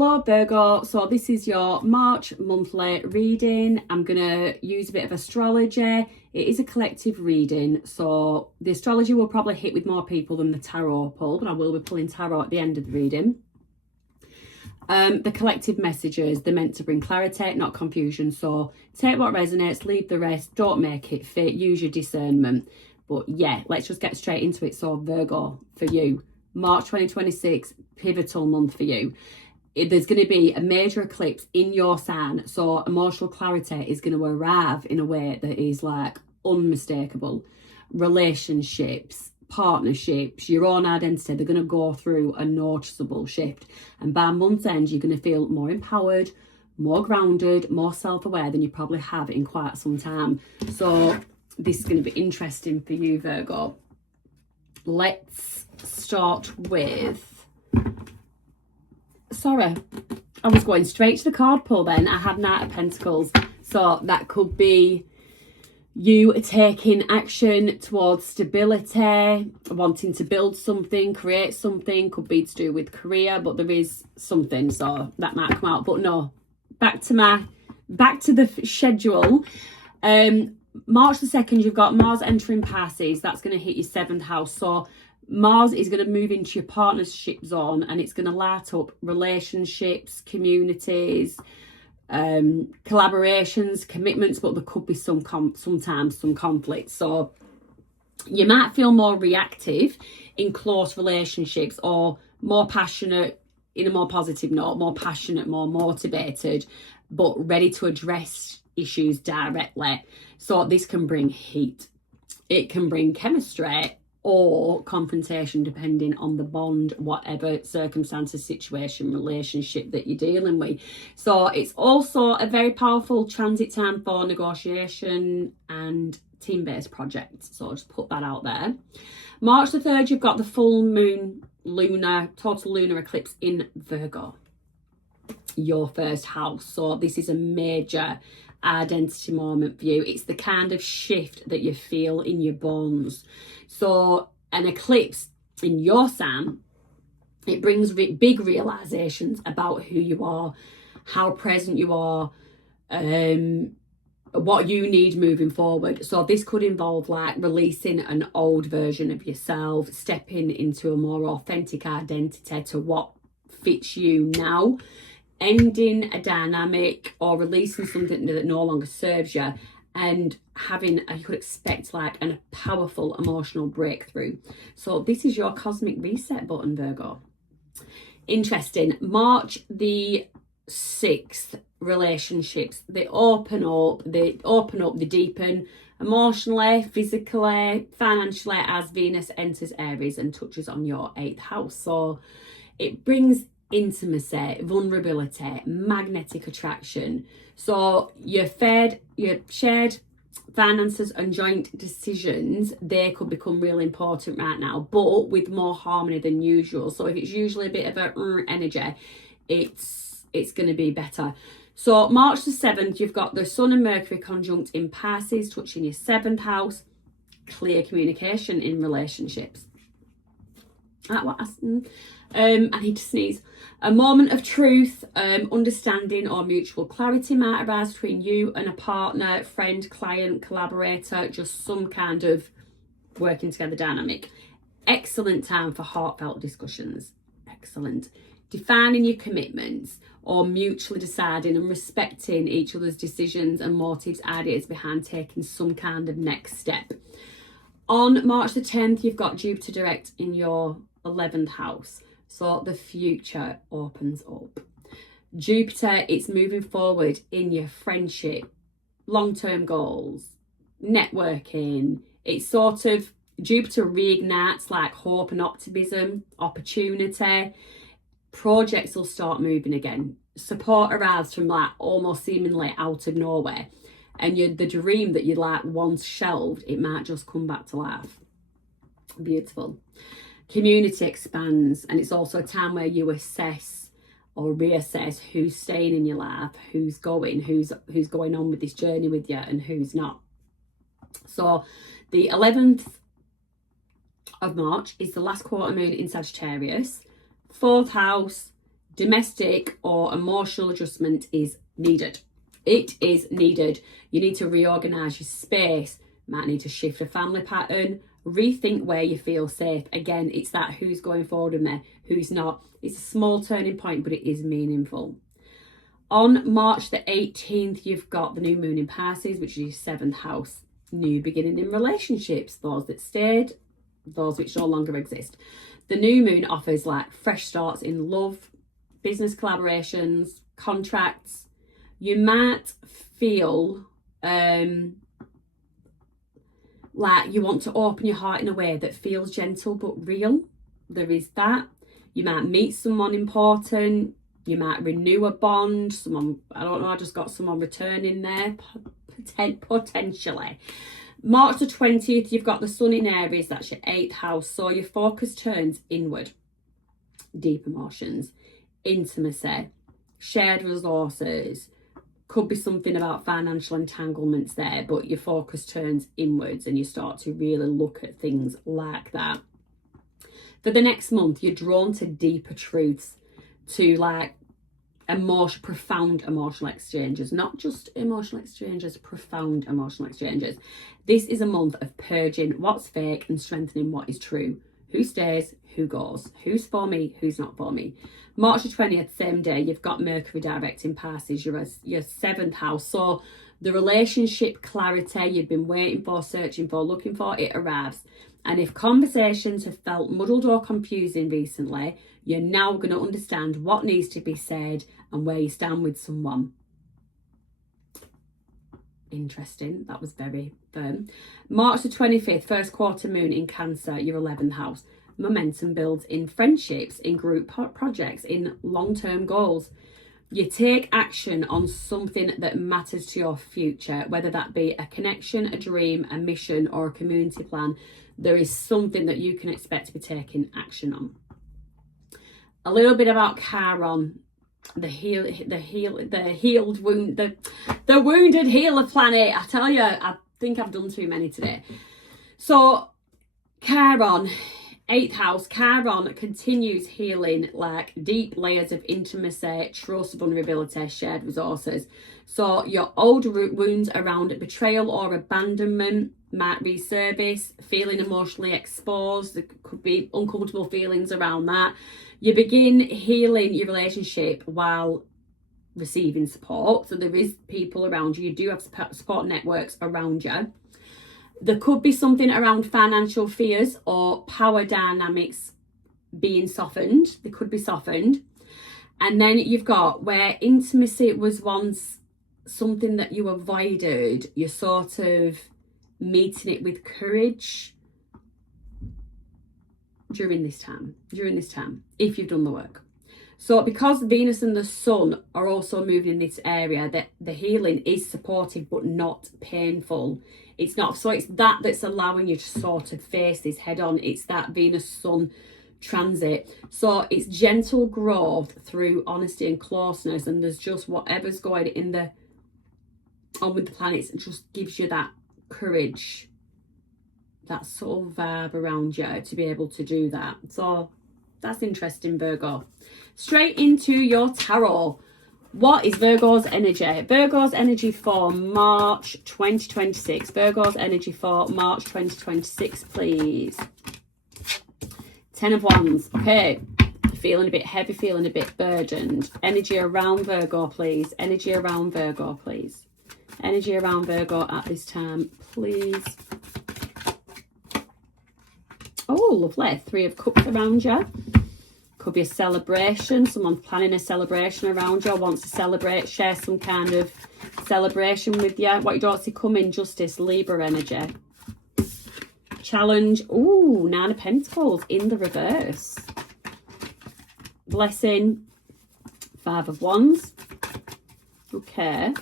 Hello Virgo, so this is your March monthly reading. I'm going to use a bit of astrology. It is a collective reading, so the astrology will probably hit with more people than the tarot pull, but I will be pulling tarot at the end of the reading. The collective messages, they're meant to bring clarity, not confusion, so take what resonates, leave the rest, don't make it fit, use your discernment. But yeah, let's just get straight into it. So Virgo, for you, March 2026, pivotal month for you. There's going to be a major eclipse in your sign, so emotional clarity is going to arrive in a way that is like unmistakable. Relationships, partnerships, your own identity, they're going to go through a noticeable shift, and by month's end you're going to feel more empowered, more grounded, more self-aware than you probably have in quite some time. So this is going to be interesting for you, Virgo. Let's start with, sorry, I was going straight to the card pull then. I had Knight of Pentacles. So that could be you taking action towards stability, wanting to build something, create something. Could be to do with career, but there is something, so that might come out. But no, back to the schedule. March the 2nd, you've got Mars entering Pisces. That's going to hit your 7th house. So Mars is going to move into your partnership zone, and it's going to light up relationships, communities, collaborations, commitments, but there could be sometimes some conflict. So you might feel more reactive in close relationships, or more passionate in a more positive note, more passionate, more motivated, but ready to address issues directly. So this can bring heat. It can bring chemistry or confrontation, depending on the bond, whatever circumstances, situation, relationship that you're dealing with. So it's also a very powerful transit time for negotiation and team-based projects. So I'll just put that out there. March the 3rd, you've got the full moon total lunar eclipse in Virgo, your first house. So this is a major identity moment for you. It's the kind of shift that you feel in your bones. So an eclipse in your sign, it brings big realizations about who you are, how present you are, what you need moving forward. So this could involve like releasing an old version of yourself, stepping into a more authentic identity to what fits you now, ending a dynamic or releasing something that no longer serves you, and having, you could expect like a powerful emotional breakthrough. So this is your cosmic reset button, Virgo. Interesting. March the 6th, relationships, they open up, they deepen emotionally, physically, financially, as Venus enters Aries and touches on your 8th house. So it brings intimacy, vulnerability, magnetic attraction. So your shared finances and joint decisions, they could become really important right now, but with more harmony than usual. So if it's usually a bit of a energy, it's going to be better. So March the 7th, you've got the Sun and Mercury conjunct in Pisces, touching your 7th house. Clear communication in relationships. I need to sneeze. A moment of truth, understanding or mutual clarity might arise between you and a partner, friend, client, collaborator, just some kind of working together dynamic. Excellent time for heartfelt discussions. Excellent. Defining your commitments, or mutually deciding and respecting each other's decisions and motives, ideas behind taking some kind of next step. On March the 10th, you've got Jupiter direct in your 11th house. So the future opens up. Jupiter, it's moving forward in your friendship, long-term goals, networking. It's sort of, Jupiter reignites like hope and optimism, opportunity. Projects will start moving again. Support arrives from like almost seemingly out of nowhere. And the dream that you like once shelved, it might just come back to life. Beautiful. Community expands, and it's also a time where you assess or reassess who's staying in your life, who's going on with this journey with you, and who's not. So the 11th of March is the last quarter moon in Sagittarius. 4th house, domestic or emotional adjustment is needed. It is needed. You need to reorganise your space. Might need to shift a family pattern, rethink where you feel safe. Again, it's that who's going forward in there, who's not. It's a small turning point, but it is meaningful. On March the 18th, you've got the new moon in Pisces, which is your seventh house. New beginning in relationships, those that stayed, those which no longer exist. The new moon offers like fresh starts in love, business collaborations, contracts. You might feel like you want to open your heart in a way that feels gentle but real. There is that. You might meet someone important. You might renew a bond. Someone, I don't know, I just got someone returning there, potentially. March the 20th, you've got the sun in Aries, that's your 8th house. So your focus turns inward. Deep emotions, intimacy, shared resources. Could be something about financial entanglements there, but your focus turns inwards and you start to really look at things like that. For the next month, you're drawn to deeper truths, to like profound emotional exchanges, not just emotional exchanges, profound emotional exchanges. This is a month of purging what's fake and strengthening what is true. Who stays, who goes, who's for me, who's not for me. March the 20th, same day, you've got Mercury direct in Pisces, your seventh house. So the relationship clarity you've been waiting for, searching for, looking for, it arrives. And if conversations have felt muddled or confusing recently, you're now going to understand what needs to be said and where you stand with someone. Interesting. That was very firm. March the 25th, first quarter moon in Cancer, your 11th house. Momentum builds in friendships, in group projects, in long-term goals. You take action on something that matters to your future, whether that be a connection, a dream, a mission, or a community plan. There is something that you can expect to be taking action on. A little bit about Chiron, the wounded healer planet. I tell you, I think I've done too many today. So Chiron, 8th house, Chiron continues healing like deep layers of intimacy, trust, vulnerability, shared resources. So your old wounds around betrayal or abandonment might resurface, feeling emotionally exposed. There could be uncomfortable feelings around that. You begin healing your relationship while receiving support. So there is people around you. You do have support networks around you. There could be something around financial fears or power dynamics being softened. They could be softened. And then you've got where intimacy was once something that you avoided, you're sort of meeting it with courage during this time, if you've done the work. So because Venus and the Sun are also moving in this area, that the healing is supportive but not painful. It's not, so it's that's allowing you to sort of face this head on. It's that Venus-Sun transit. So it's gentle growth through honesty and closeness, and there's just whatever's going on with the planets, it just gives you that courage, that sort of vibe around you to be able to do that. So that's interesting, Virgo. Straight into your tarot. What is Virgo's energy? Virgo's energy for March 2026. Virgo's energy for March 2026, please. 10 of Wands. Okay. Feeling a bit heavy, feeling a bit burdened. Energy around Virgo, please. Energy around Virgo, please. Energy around Virgo at this time, please. Oh, lovely. 3 of Cups around you. Could be a celebration. Someone's planning a celebration around you, wants to celebrate, share some kind of celebration with you. What you don't see coming, Justice, Libra energy. Challenge. Ooh, 9 of Pentacles in the reverse. Blessing. 5 of Wands. Okay.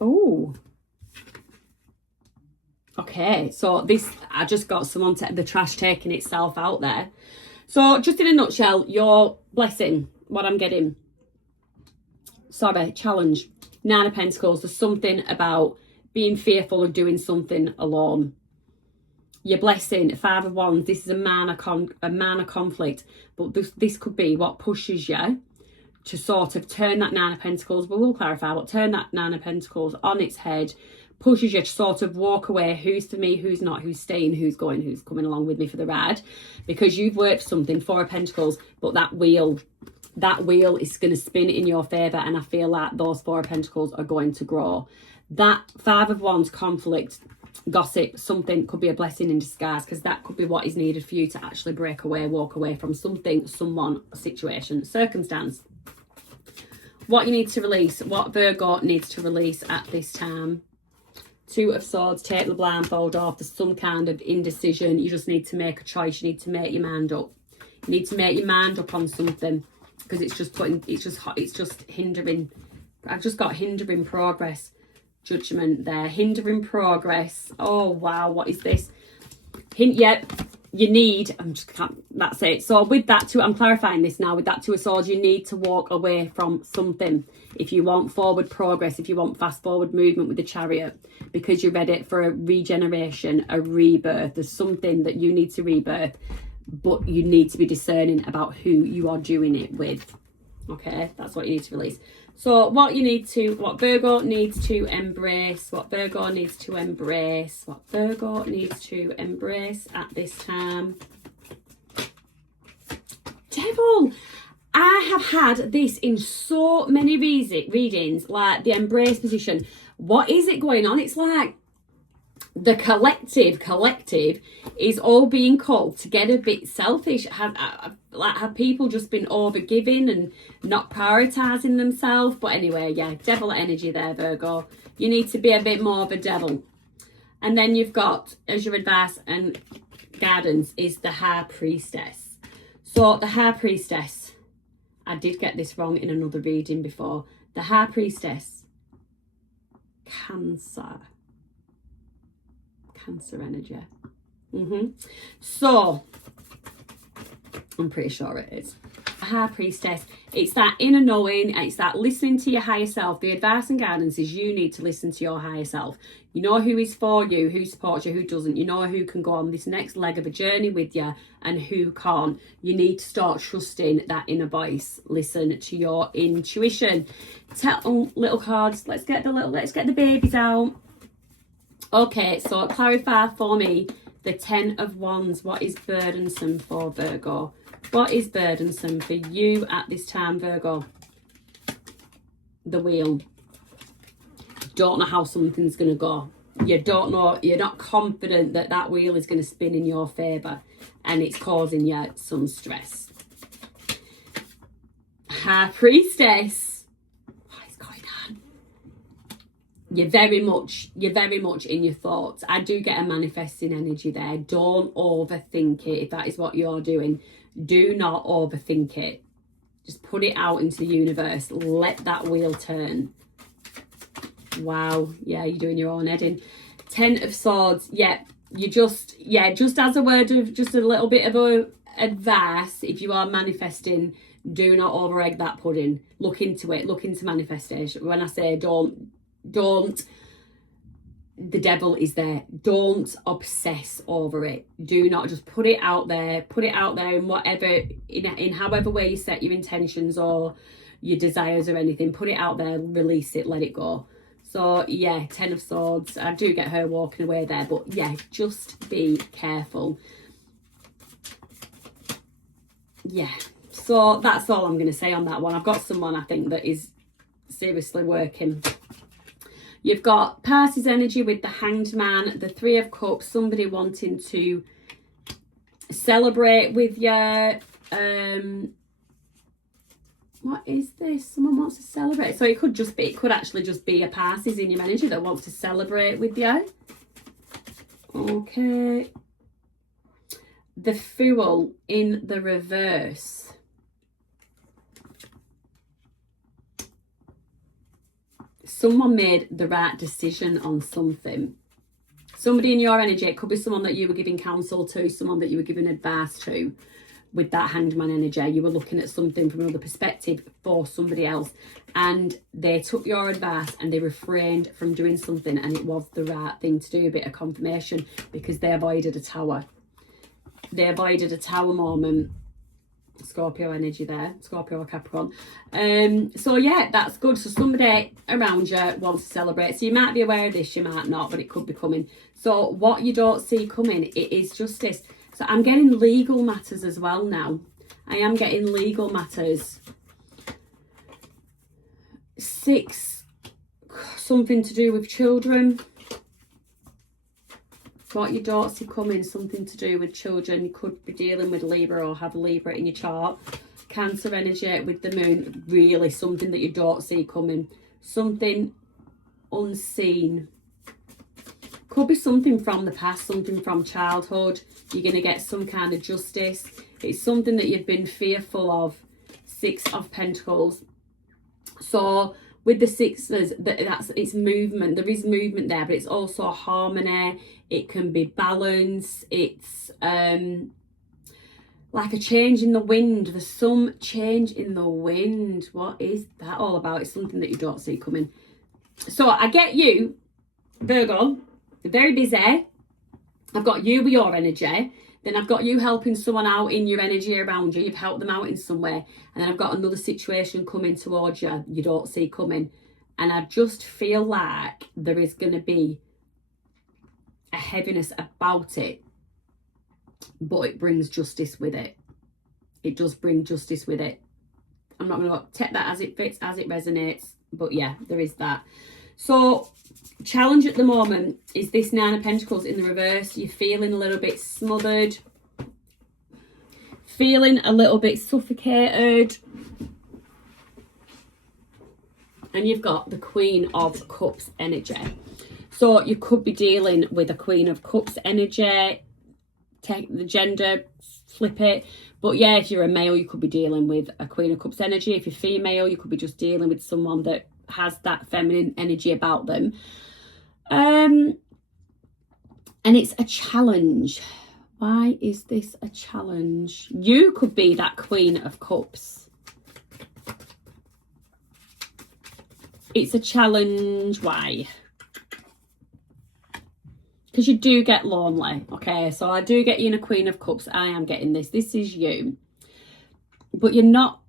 Oh. Okay, so this, I just got someone, the trash taking itself out there. So just in a nutshell, your blessing, what I'm getting. Sorry, challenge. 9 of Pentacles, there's something about being fearful of doing something alone. your blessing, Five of Wands. This is a minor conflict, but this could be what pushes you to sort of turn that Nine of Pentacles, but we'll clarify, but turn that Nine of Pentacles on its head, pushes you to sort of walk away. Who's for me, who's not, who's staying, who's going, who's coming along with me for the ride, because you've worked something. Four of Pentacles, but that wheel is going to spin in your favour, and I feel like those Four of Pentacles are going to grow. That Five of Wands conflict, gossip, something could be a blessing in disguise, because that could be what is needed for you to actually break away, walk away from something, someone, situation, circumstance. What you need to release, what Virgo needs to release at this time. Two of Swords, take the blindfold off. There's some kind of indecision. You just need to make a choice. You need to make your mind up. You need to make your mind up on something, because it's just hindering. I've just got hindering progress. Judgment there, hindering progress. Oh wow, what is this? You need, that's it. So with that two, I'm clarifying this now, with that Two of Swords, you need to walk away from something if you want forward progress, if you want fast forward movement with the Chariot, because you're ready for a regeneration, a rebirth. There's something that you need to rebirth, but you need to be discerning about who you are doing it with. Okay, that's what you need to release. So what Virgo needs to embrace, what Virgo needs to embrace at this time. Devil, I have had this in so many readings, like the embrace position. What is it going on? It's like the collective is all being called to get a bit selfish. Have people just been overgiving and not prioritizing themselves? But anyway, yeah, devil energy there, Virgo. You need to be a bit more of a devil. And then you've got, as your advice and guidance, is the High Priestess. So the High Priestess, I did get this wrong in another reading before. The High Priestess, Cancer energy. So I'm pretty sure it is. A High Priestess, it's that inner knowing, it's that listening to your higher self. The advice and guidance is you need to listen to your higher self. You know who is for you, who supports you, who doesn't. You know who can go on this next leg of a journey with you and who can't. You need to start trusting that inner voice. Listen to your intuition. Little cards, let's get the babies out. Okay, so clarify for me the Ten of Wands. What is burdensome for Virgo? What is burdensome for you at this time, Virgo? The Wheel. Don't know how something's going to go. You don't know, you're not confident that that wheel is going to spin in your favour, and it's causing you some stress. High Priestess. You're very much in your thoughts. I do get a manifesting energy there. Don't overthink it. If that is what you're doing, do not overthink it. Just put it out into the universe. Let that wheel turn. Wow. Yeah, you're doing your own heading. Ten of Swords. Yeah, just as a word of just a little bit of advice, if you are manifesting, do not over egg that pudding. Look into it. Look into manifestation. When I say don't, the devil is there. Don't obsess over it. Do not, just put it out there in whatever, in however way you set your intentions or your desires or anything. Put it out there, release it, let it go. So yeah, Ten of Swords. I do get her walking away there, but yeah, just be careful. Yeah, so that's all I'm going to say on that one. I've got someone I think that is seriously working. You've got Pisces energy with the Hanged Man, the Three of Cups, somebody wanting to celebrate with you. What is this? Someone wants to celebrate. So it could actually just be a Pisces in your energy that wants to celebrate with you. Okay. The Fool in the reverse. Someone made the right decision on something. Somebody in your energy, it could be someone that you were giving counsel to, someone that you were giving advice to. with that Hanged Man energy. You were looking at something from another perspective for somebody else, and they took your advice and they refrained from doing something, and it was the right thing to do. A bit of confirmation, because they avoided a tower. They avoided a tower moment. Scorpio energy there, Scorpio or Capricorn. So yeah, that's good. So somebody around you wants to celebrate. So you might be aware of this, you might not, but it could be coming. So what you don't see coming, it is justice. So I'm getting legal matters as well now. I am getting legal matters. 6, something to do with children. What you don't see coming, something to do with children. You could be dealing with Libra or have Libra in your chart. Cancer energy with the moon, really something that you don't see coming. Something unseen. Could be something from the past, something from childhood. You're going to get some kind of justice. It's something that you've been fearful of. 6 of Pentacles. So with the 6s, it's movement. There is movement there, but it's also harmony. It can be balance. It's like a change in the wind. There's some change in the wind. What is that all about? It's something that you don't see coming. So I get you, Virgo, very busy. I've got you with your energy. Then I've got you helping someone out in your energy around you. You've helped them out in some way. And then I've got another situation coming towards you you don't see coming. And I just feel like there is going to be a heaviness about it. But it brings justice with it. It does bring justice with it. I'm not going to take that as it fits, as it resonates. But yeah, there is that. So challenge at the moment is this 9 of Pentacles in the reverse. You're feeling a little bit smothered, feeling a little bit suffocated, and you've got the Queen of Cups energy. So you could be dealing with a Queen of Cups energy. Take the gender, flip it. But yeah, if you're a male, you could be dealing with a Queen of Cups energy. If you're female, you could be just dealing with someone that has that feminine energy about them. And it's a challenge. Why is this a challenge? You could be that Queen of Cups. It's a challenge. Why? Because you do get lonely. Okay, so I do get you in a Queen of Cups. I am getting this. This is you. But you're not.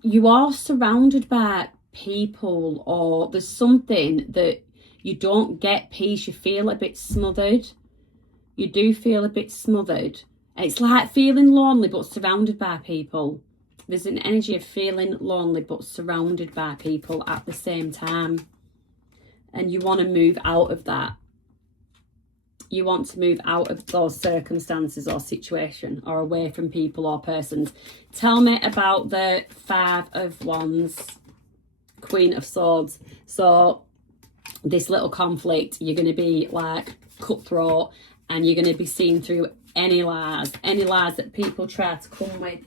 You are surrounded by people, or there's something that you don't get peace. You feel a bit smothered. You do feel a bit smothered. It's like feeling lonely but surrounded by people. There's an energy of feeling lonely but surrounded by people at the same time. And you want to move out of that. You want to move out of those circumstances or situation, or away from people or persons. Tell me about the 5 of Wands, Queen of Swords. So this little conflict, you're going to be like cutthroat, and you're going to be seeing through any lies that people try to come with.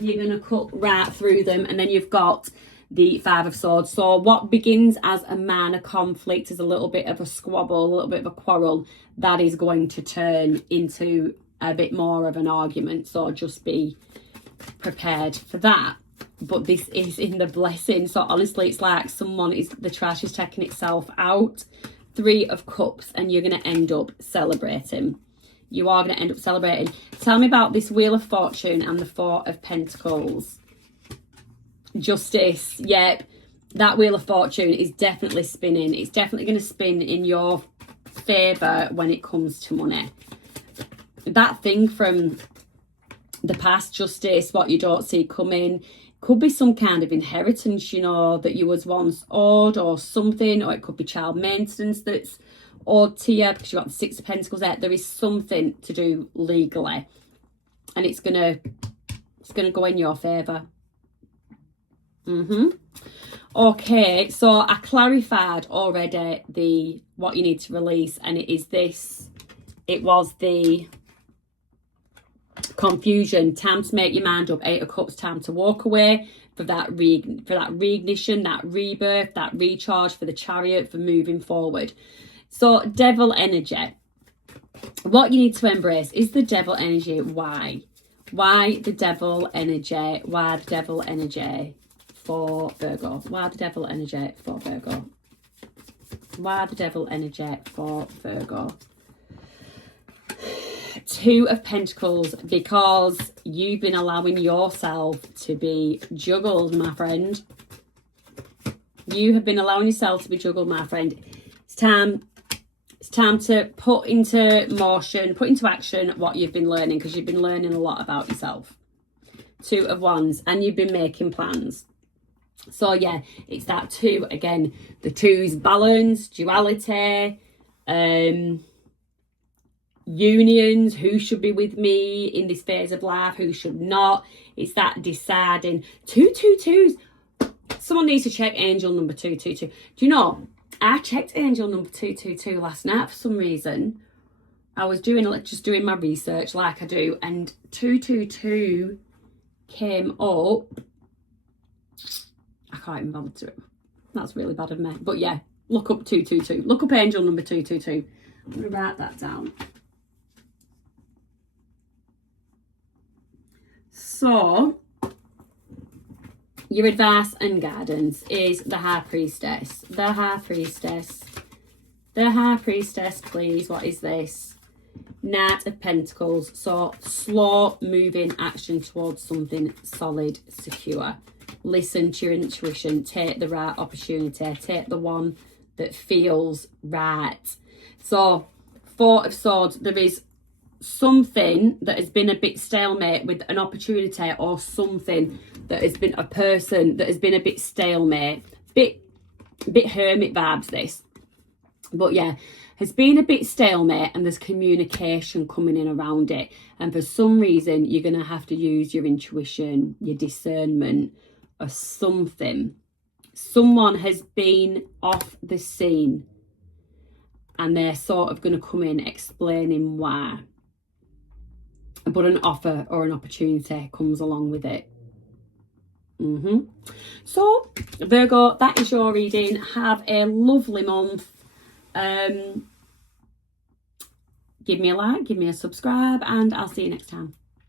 You're going to cut right through them. And then you've got the 5 of Swords. So what begins as a minor conflict, as a little bit of a squabble, a little bit of a quarrel, that is going to turn into a bit more of an argument. So just be prepared for that. But this is in the blessing. So honestly, it's like the trash is taking itself out. 3 of Cups, and you're going to end up celebrating. You are going to end up celebrating. Tell me about this Wheel of Fortune and the 4 of Pentacles. Justice. Yep, that Wheel of Fortune is definitely spinning. It's definitely going to spin in your favour when it comes to money. That thing from the past, justice, what you don't see coming, could be some kind of inheritance, you know, that you was once owed or something, or it could be child maintenance that's owed to you because you've got the 6 of Pentacles there. There is something to do legally, and it's gonna go in your favour. Okay, so I clarified already what you need to release, and it is this. It was the confusion. Time to make your mind up. 8 of Cups. Time to walk away for that reignition, that rebirth, that recharge, for the Chariot, for moving forward. So Devil energy. What you need to embrace is the Devil energy. Why? Why the devil energy? Why the devil energy for Virgo? Why the devil energy for Virgo? Why the devil energy for Virgo? Two of Pentacles, because you've been allowing yourself to be juggled, my friend. You have been allowing yourself to be juggled, my friend. It's time to put into motion, put into action what you've been learning, because you've been learning a lot about yourself. Two of Wands, and you've been making plans. So yeah, it's that two again. The two's balance, duality, unions, who should be with me in this phase of life, who should not. It's that deciding. 222s. Someone needs to check angel number 222. Do you know, I checked angel number 222 last night for some reason. I was just doing my research like I do, and 222 came up. I can't even bother to it. That's really bad of me. But yeah, look up 222. Look up angel number 222. I'm going to write that down. So, your advice and guidance is the High Priestess. The High Priestess. The High Priestess, please. What is this? Knight of Pentacles. So, slow moving action towards something solid, secure. Listen to your intuition. Take the right opportunity. Take the one that feels right. So, Four of Swords. There is something that has been a bit stalemate with an opportunity, or something that has been a person that has been a bit stalemate, bit hermit vibes this, but yeah, has been a bit stalemate, and there's communication coming in around it, and for some reason you're gonna have to use your intuition, your discernment, or something. Someone has been off the scene, and they're sort of going to come in explaining why, but an offer or an opportunity comes along with it. So Virgo, that is your reading. Have a lovely month. Give me a like, give me a subscribe, and I'll see you next time.